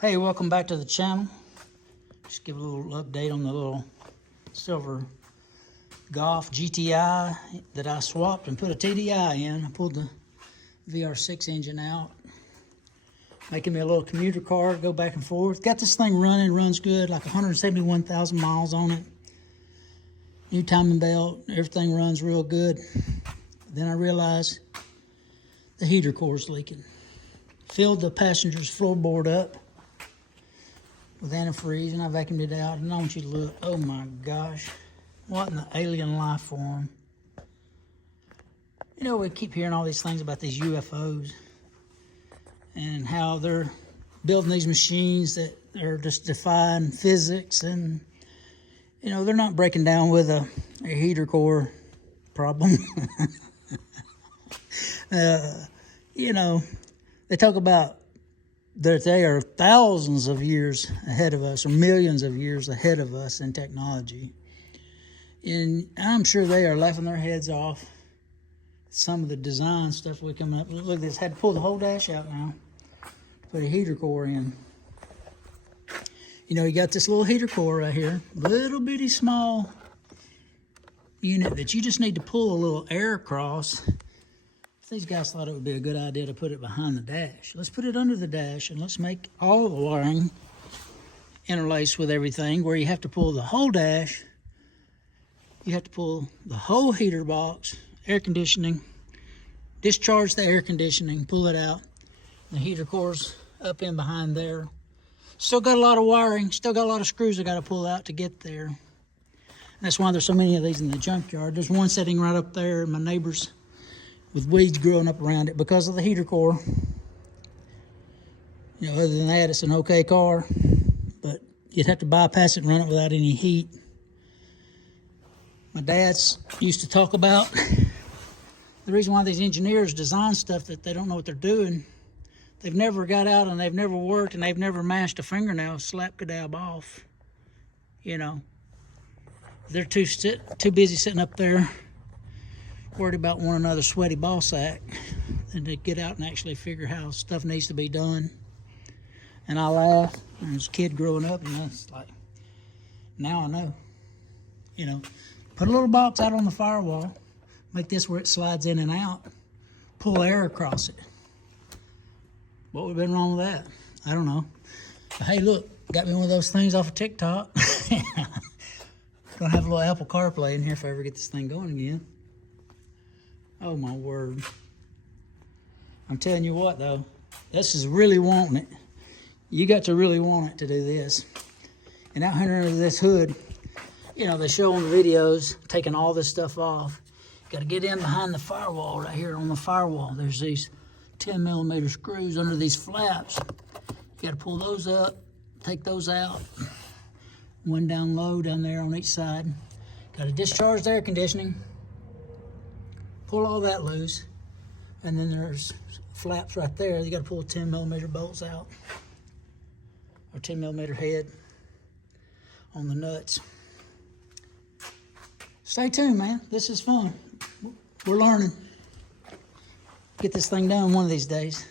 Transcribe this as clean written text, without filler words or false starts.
Hey, welcome back to the channel. Just give a little update on the little silver Golf GTI that I swapped and put a TDI in. I pulled the VR6 engine out, making me a little commuter car to go back and forth. Got this thing running, runs good, like 171,000 miles on it. New timing belt, everything runs real good. Then I realized the heater core is leaking. Filled the passenger's floorboard up with antifreeze, and I vacuumed it out. And I want you to look. Oh my gosh, what in the alien life form? You know, we keep hearing all these things about these UFOs and how they're building these machines that are just defying physics, and you know, they're not breaking down with a heater core problem. You know, they talk about that they are thousands of years ahead of us, or millions of years ahead of us in technology. And I'm sure they are laughing their heads off at some of the design stuff we're coming up. Look at this, had to pull the whole dash out now, put a heater core in. You know, you got this little heater core right here, little bitty small unit that you just need to pull a little air across. These guys thought it would be a good idea to put it behind the dash. Let's put it under the dash and let's make all the wiring interlaced with everything, where you have to pull the whole dash, you have to pull the whole heater box, air conditioning, discharge the air conditioning, pull it out. The heater core's up in behind there. Still got a lot of wiring, still got a lot of screws I got to pull out to get there. And that's why there's so many of these in the junkyard. There's one sitting right up there, my neighbor's, with weeds growing up around it because of the heater core. You know, other than that, it's an okay car, but you'd have to bypass it and run it without any heat. My dad's used to talk about the reason why these engineers design stuff that they don't know what they're doing. They've never got out and they've never worked and they've never mashed a fingernail, slap-gadab off. You know, they're too busy sitting up there worried about one another's sweaty ball sack and to get out and actually figure how stuff needs to be done. And I laugh. As a kid growing up, you know, it's like, now I know. You know, put a little box out on the firewall, make this where it slides in and out, pull air across it. What would have been wrong with that? I don't know. But hey, look, got me one of those things off of TikTok. Gonna have a little Apple CarPlay in here if I ever get this thing going again. Oh my word. I'm telling you what though, this is really wanting it. You got to really want it to do this. And out here under this hood, you know, they show on the videos taking all this stuff off. Got to get in behind the firewall right here on the firewall. There's these 10mm screws under these flaps. You got to pull those up, take those out. One down low down there on each side. Got to discharge the air conditioning. Pull all that loose, and then there's flaps right there. You got to pull 10mm bolts out, or 10mm head on the nuts. Stay tuned, man. This is fun. We're learning. Get this thing done one of these days.